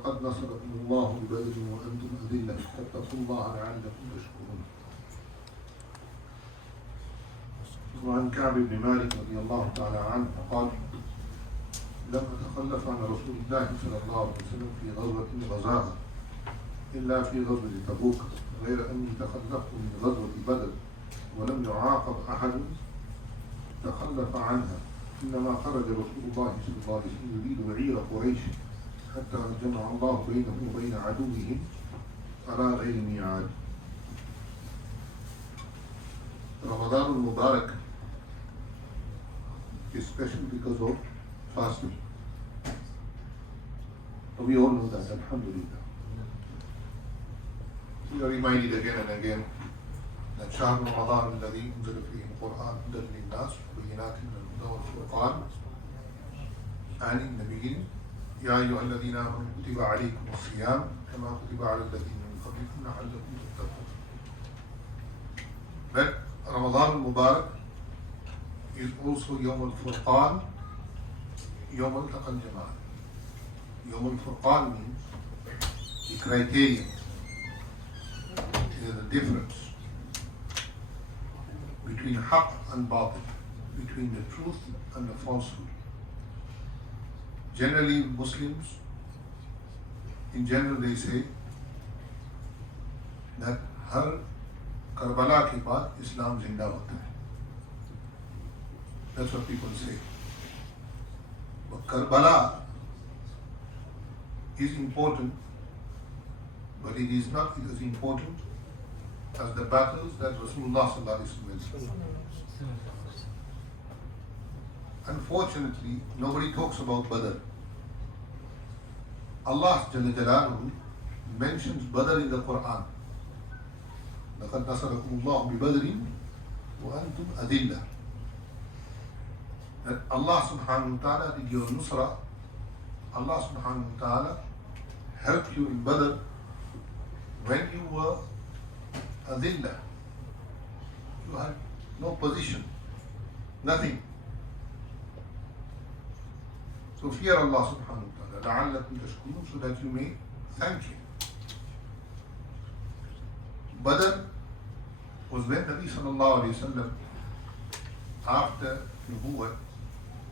لقد نصركم الله ببدر وأنتم أذلة فاتقوا الله لعلكم تشكرون. وعن كعب بن مالك رضي الله تعالى عنه قال لم أتخلف عن رسول الله صلى الله عليه وسلم في غزوة غزاها إلا في غزوة تبوك، غير أني تخلفت من غزوة بدر ولم يعاقب أحد تخلف عنها، إنما خرج رسول الله صلى الله عليه وسلم يريد بعير قريش حتى جمع الله بينه وبين عدوهم على غير ميعاد. Ramadan al-Mubarak is special because of fasting. We all know that, alhamdulillah. We are reminded again and again that شهر رمضان الذي أنزل فيه القرآن هدى للناس وبينات من الهدى والفرقان. And in the beginning, يا أيها الذين آمنوا كتب عليكم الصيام كما كتب على الذين من قبلكم لعلكم تتقون. But Ramadan al-Mubarak is also Yawm al-Furqan, Yawm al-Taqal Jamal. Yawm al-Furqan means the criterion, is the difference between haqq and batil, between the truth and the falsehood. Generally, Muslims, in general, they say that har Karbala ke baad Islam zinda hota hai. That's what people say. But Karbala is important, but it is not as important as the battles that Rasulullah sallallahu alaihi wasallam went. Unfortunately, nobody talks about Badr. Allah Jalla Jalaluhu mentions Badr in the Quran. لقد نصركم الله ببدر وأنتم أذلة. That Allah subhanahu wa ta'ala did your nusra. Allah subhanahu wa ta'ala helped you in Badr when you were adillah. You had no position, nothing. So fear Allah subhanahu wa ta'ala لعلكم تشكرون, so that you may thank Him. Badr was when Nabi sallallahu alayhi wa sallam, after Nubuwwat,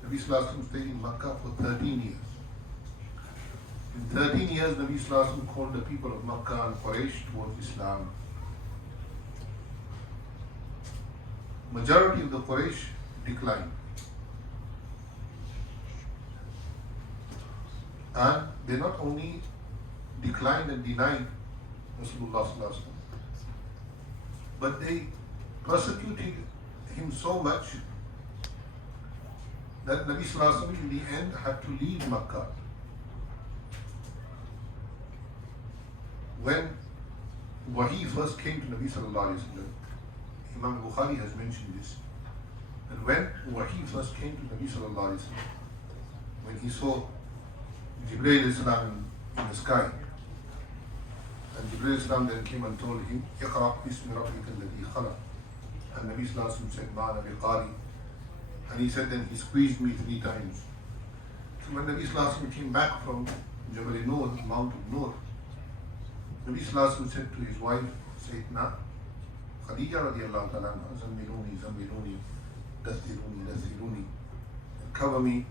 Nabi sallallahu alayhi wa sallam stayed in Makkah for 13 years. In 13 years, Nabi sallallahu alayhi wa sallam called the people of Makkah and Quraysh towards Islam. Majority of the Quraysh declined. And they not only declined and denied Rasulullah sallallahu alayhi wa sallam, but they persecuted him so much that Nabi sallallahu alaihi wasallam in the end had to leave Makkah. When Wahi first came to Nabi sallallahu alaihi wasallam, Imam Bukhari has mentioned this, and when Wahi first came to Nabi sallallahu alaihi wasallam, when he saw Jibreel Islam in the sky, and Jibreel Islam then came and told him, "Iqra bismi rabbika alladhi khalaq." And Nabi sallallahu alaihi wasallam said, "Ma ana biqari." And he said, then he squeezed me 3 times. So when Nabi sallallahu alaihi wasallam came back from Jabal Nur, Mount of Nur, Nabi sallallahu alaihi wasallam said to his wife, Sayyidina Khadija radiyallahu ta'ala anha, "Zammiluni, zammiluni, dathiruni, dathiruni." Cover me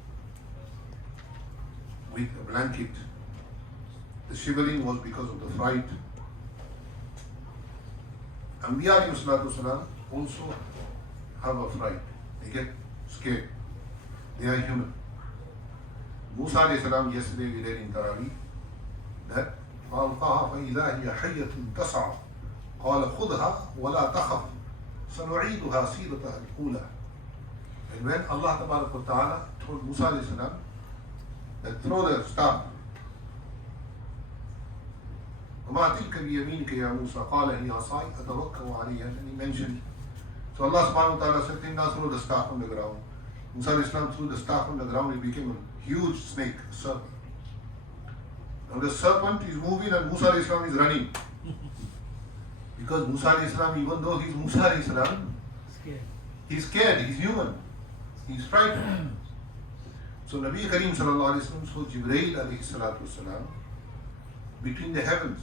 with a blanket. The shivering was because of the fright. Anbiya alayhi salatu wasalam also have a fright. They get scared. They are human. Musa alayhi salam, yesterday we read in Tarawih that فَأَلْقَاهَا فَإِذَا هِيَ حَيَّةٌ تَسْعَى قَالَ خُذْهَا وَلَا تَخَفْ سَنُعِيدُهَا سِيرَتَهَا الْأُولَى. And when Allah Tabarak wa Ta'ala told Musa alayhi salam that throw the staff, وَمَا تِلْكَ بِيَمِينِكَ يَا مُوسَى قَالَ هِيَ عَصَايَ أَتَوَكَّأُ عَلَيْهَا. And he mentioned, so Allah subhanahu wa ta'ala said, now throw the staff on the ground. Musa alayhi salam threw the staff on the ground, it became a huge snake, a serpent. Now the serpent is moving and Musa alayhi salam is running. Because Musa alayhi salam, even though he's Musa alayhi salam, he's scared, he's human, he's frightened. So Nabi Kareem sallallahu alayhi wa sallam saw Jibreel alayhi salatu wasalam between the heavens.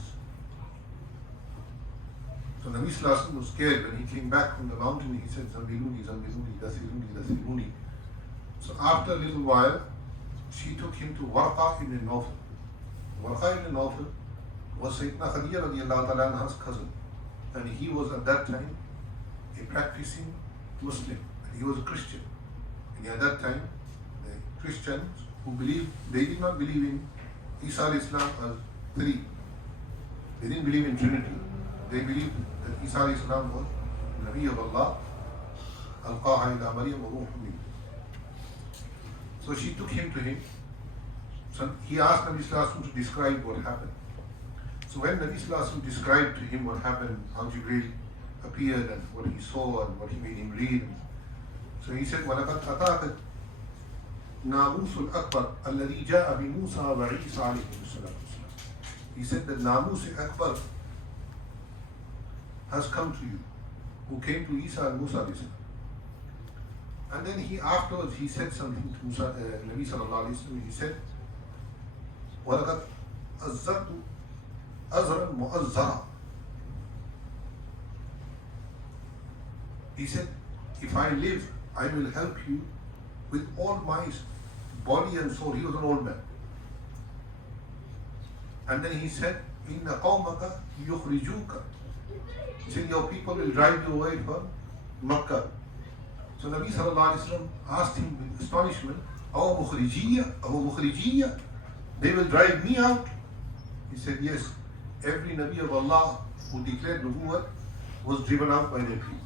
So Nabi Sallallahu Alaihi Wasallam was scared when he came back from the mountain. He said, Zambiluni, Zambiluni, Dasiruni, Dasiruni. So after a little while, she took him to Warqa ibn Nawfal. Warqa ibn Nawfal was Sayyidina Khadija radiallahu ta'ala anha's cousin. And he was at that time a practicing Muslim. He was a Christian. And at that time, the Christians who believed, they did not believe in Isa al-Islam as three. They didn't believe in Trinity. They believed that Isa al-Islam was Nabi of Allah, Alqaha ila Maryam wa Ruhun minhu. So she took him to him. So he asked Nabi Sallallahu Alaihi Wasallam to describe what happened. So when Nabi Sallallahu Alaihi Wasallam described to him what happened, how Jibreel appeared and what he saw and what he made him read, so he said, وَلَقَدْ أَتَاكَ نَامُوسُ الْأَكْبَرُ الَّذِي جَاءَ بِمُوسَى وَعِيسَى عَلَيْهِمُ السَّلَامُ. He said that Namus Akbar has come to you, who came to Isa and Musa. And then he afterwards he said something to Musa, Nabi Sallallahu Alaihi Wasallam. He said, وَلَقَدْ أَزَّرْتُ أَزْرًا مُؤَزَّرًا. He said, if I live, I will help you with all my body and soul. He was an old man. And then he said, إِنَّ قَوْمَكَ يُخْرِجُوكَ. He said, your people will drive you away from Makkah. So Nabi Sallallahu Alaihi Wasallam asked him with astonishment, أَوْ مُخْرِجِيَّ أَوْ مُخْرِجِيَّ. They will drive me out? He said, yes. Every Nabi of Allah who declared Nubuwwat was driven out by their people.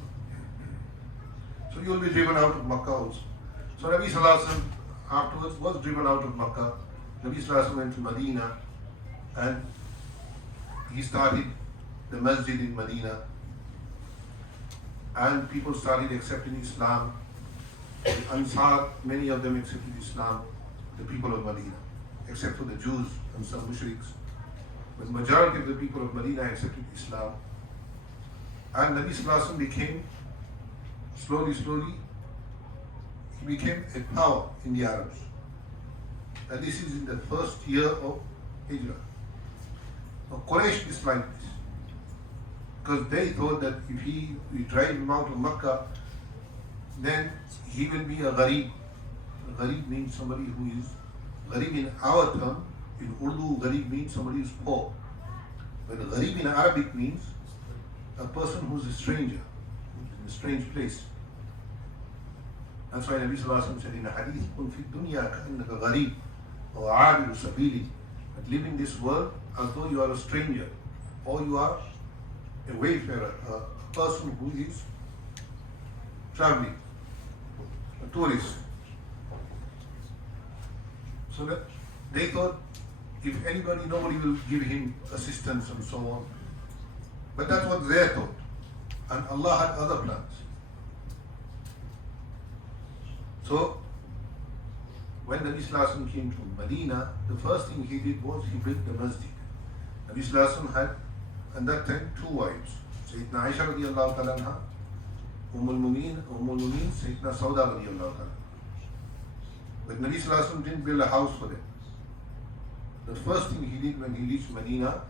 So you will be driven out of Makkah also. So Nabi Sallallahu Alaihi Wasallam afterwards was driven out of Makkah. Nabi Sallallahu Alaihi Wasallam went to Medina and he started the Masjid in Medina. And people started accepting Islam. The Ansar, many of them accepted Islam, the people of Medina, except for the Jews and some mushriks. But the majority of the people of Medina accepted Islam. And Nabi Sallallahu Alaihi Wasallam became, slowly, he became a power in the Arabs. And this is in the first year of Hijrah. Now Quraysh disliked this, because they thought that if we drive him out of Makkah, then he will be a gharib. A gharib means somebody who is, gharib in our term, in Urdu, gharib means somebody who is poor. But gharib in Arabic means a person who is a stranger, who is in a strange place. That's why Nabi Sallallahu Alaihi Wasallam said in a hadith, قُلْ فِي الدُّنْيَا كَأَنَّكَ غَرِيبٌ وَعَابِرُ سَبِيلٍ. But live in this world as though you are a stranger, or you are a wayfarer, a person who is traveling, a tourist. So that they thought if anybody, nobody will give him assistance and so on. But that's what they thought. And Allah had other plans. So when Nabi Sallallahu Alaihi Wasallam came to Medina, the first thing he did was he built the Masjid. Nabi Sallallahu Alaihi Wasallam had at that time two wives, Sayyidina Esha radiallahu ta'ala anha, Ummul Mumin, Sayyidina Sauda radiallahu ta'ala. But Nabi Sallallahu Alaihi Wasallam didn't build a house for them. The first thing he did when he reached Medina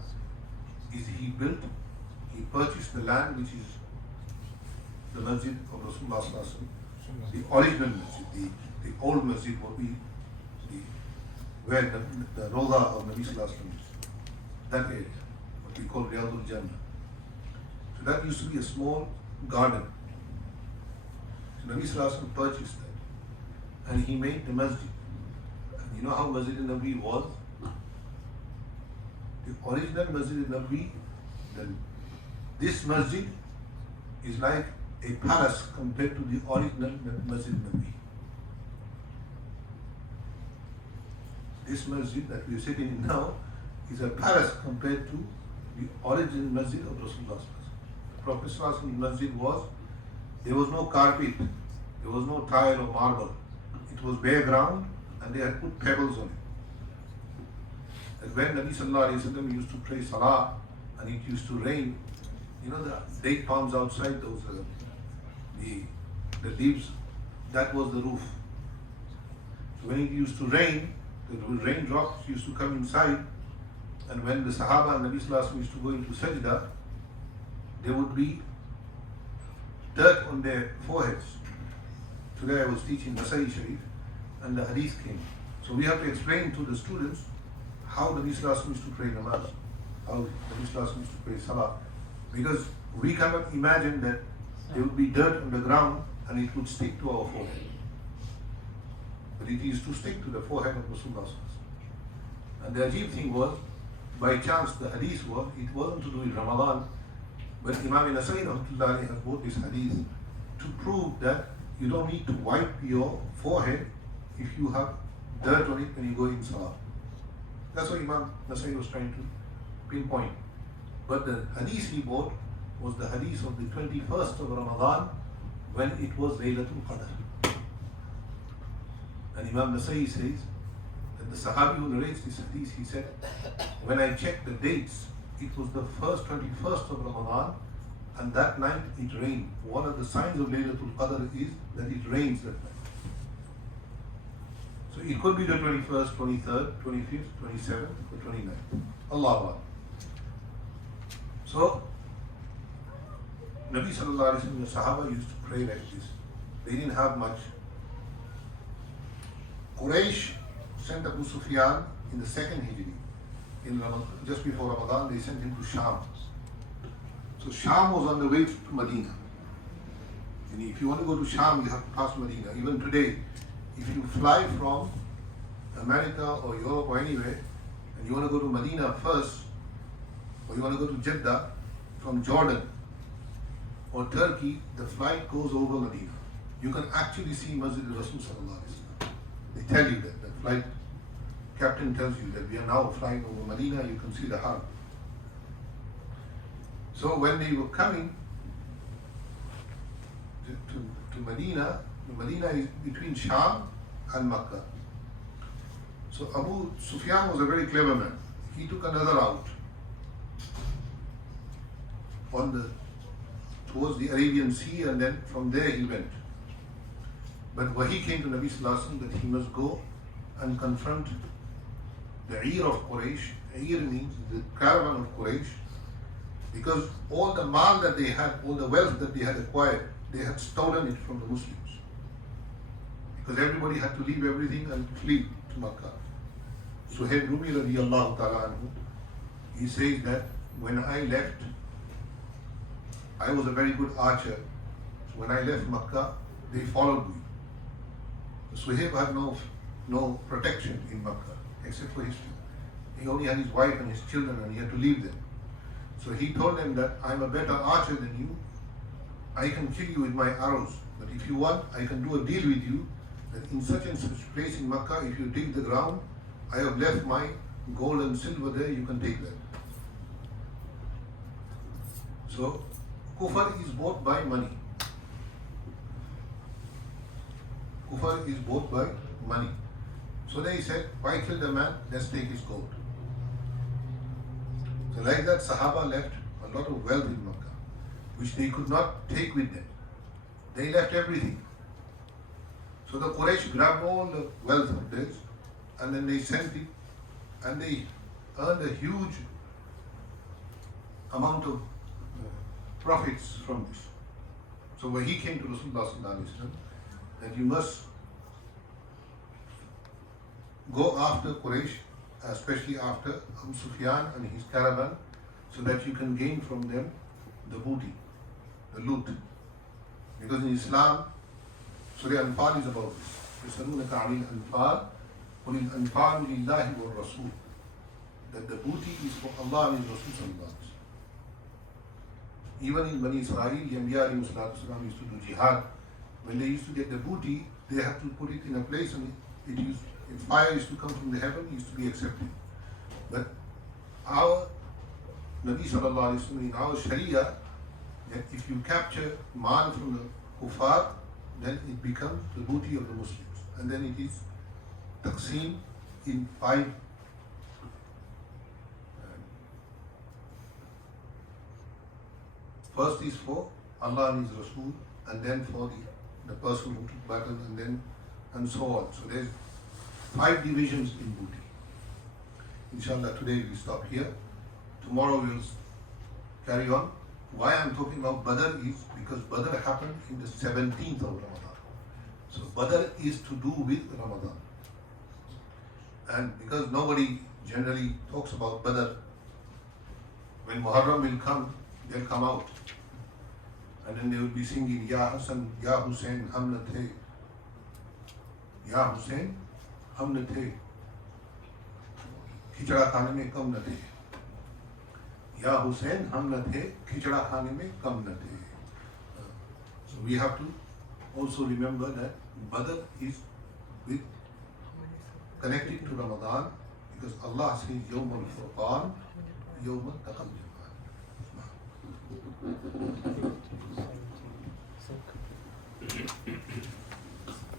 is he purchased the land which is the Masjid of Rasulullah Sallallahu Alaihi Wasallam, the original Masjid, the old Masjid would be where the Roda of Nabi Sallallahu Alaihi Wasallam is, that area, what we call Riyadul Jannah. So that used to be a small garden. So Nabi Sallallahu Alaihi Wasallam purchased that and he made the Masjid. And you know how Masjid al-Nabi was? The original Masjid al-Nabi, this Masjid is like a palace compared to the original Masjid al-Nabi. This Masjid that we are sitting in now is a palace compared to the original Masjid of Rasulullah. The Prophet's Masjid was, there was no carpet, there was no tile or marble. It was bare ground and they had put pebbles on it. And when Nabi Sallallahu Alaihi Wasallam used to pray Salah and it used to rain, you know the date palms outside, those the leaves, that was the roof. So when it used to rain, the raindrops used to come inside And when the Sahaba and Nabi Sallallahu Alaihi Wasallam used to go into sajda, there would be dirt on their foreheads. Today I was teaching Nasai Sharif and the hadith came. So we have to explain to the students how Nabi Sallallahu Alaihi Wasallam used to pray namaz, how Nabi Sallallahu Alaihi Wasallam used to pray salah. Because we cannot imagine that there would be dirt on the ground and it would stick to our forehead. But it used to stick to the forehead of Rasulullah. And the ajib thing was, by chance the hadith was, it wasn't to do with Ramadan, but Imam Nasai rahmatullahi has brought this hadith to prove that you don't need to wipe your forehead if you have dirt on it when you go in salah. That's what Imam Nasai was trying to pinpoint. But the hadith he brought was the hadith of the 21st of Ramadan when it was Laylatul Qadr. And Imam Nasai says that the Sahabi who narrates this hadith, he said, when I checked the dates, it was the first 21st of Ramadan, and that night it rained. One of the signs of Laylatul Qadr is that it rains that night. So it could be the 21st, 23rd, 25th, 27th, or 29th. Allah. So, Nabi Sallallahu Alaihi Wasallam, the Sahaba used to pray like this. They didn't have much. Quraysh sent Abu Sufyan in the second Hijri. In Ramadan, just before Ramadan, they sent him to Sham. So Sham was on the way to Medina. And if you want to go to Sham, you have to pass Medina. Even today, if you fly from America or Europe or anywhere, and you want to go to Medina first, or you want to go to Jeddah from Jordan or Turkey, the flight goes over Medina. You can actually see Masjid Rasul Sallallahu Alaihi Wasallam. They tell you that the flight captain tells you that we are now flying over Medina, you can see the Haram. So when they were coming to Medina, Medina is between Sham and Makkah. So Abu Sufyan was a very clever man. He took another route towards the Arabian Sea, and then from there he went. But Wahi came to Nabi Sallallahu Alaihi Wasallam that he must go and confront the Eir of Quraysh. Eir means the caravan of Quraysh, because all the mal that they had, all the wealth that they had acquired, they had stolen it from the Muslims. Because everybody had to leave everything and flee to Makkah. Suhaib Rumi radiyallahu ta'ala anhu, he says that when I left, I was a very good archer. So when I left Makkah, they followed me. Suhaib had no protection in Makkah except for his children. He only had his wife and his children, and he had to leave them. So he told them that I'm a better archer than you. I can kill you with my arrows, but if you want, I can do a deal with you that in such and such place in Makkah, if you dig the ground, I have left my gold and silver there, you can take that. So kufr is bought by money. Kufr is bought by money. So they said, why kill the man? Let's take his gold. So like that, Sahaba left a lot of wealth in Makkah, which they could not take with them. They left everything. So the Quraysh grabbed all the wealth of theirs, and then they sent it, and they earned a huge amount of profits from this. So when he came to Rasulullah sallallahu alaihi wasallam, that you must go after Quraysh, especially after Abu Sufyan and his caravan, so that you can gain from them the booty, the loot. Because in Islam, Surah Anfal is about this. يَسْأَلُونَكَ عَنِ الْأَنْفَالِ قُلِ الْأَنْفَالُ لِلَّهِ وَالرَّسُولِ. That the booty is for Allah and His Rasul sallallahu alaihi wasallam. Even in Bani Israel, the Anbiya alayhi salatu wasalam used to do jihad. When they used to get the booty, they had to put it in a place, and if fire used to come from the heaven, it used to be accepted. But our Nabi sallallahu alaihi wasallam, in our Sharia, that if you capture mal from the kuffar, then it becomes the booty of the Muslims. And then it is taqseem in 5. First is for Allah and His Rasul, and then for the person who took battle, and so on. So there's 5 divisions in booty. Inshallah, today we stop here. Tomorrow we'll carry on. Why I'm talking about Badr is because Badr happened in the 17th of Ramadan. So Badr is to do with Ramadan. And because nobody generally talks about Badr, when Muharram will come, they'll come out. And then they will be singing, Ya Hassan, Ya Hussein, hum na the. Ya Hussein, hum na the. खिचड़ा खाने में कम न थे या हुसैन हम न थे खिचड़ा खाने में कम न थे. So we have to also remember that Badr is with connected to Ramadan because Allah says Yawm al-Furqan, Yawm al-Taqal Jama'an.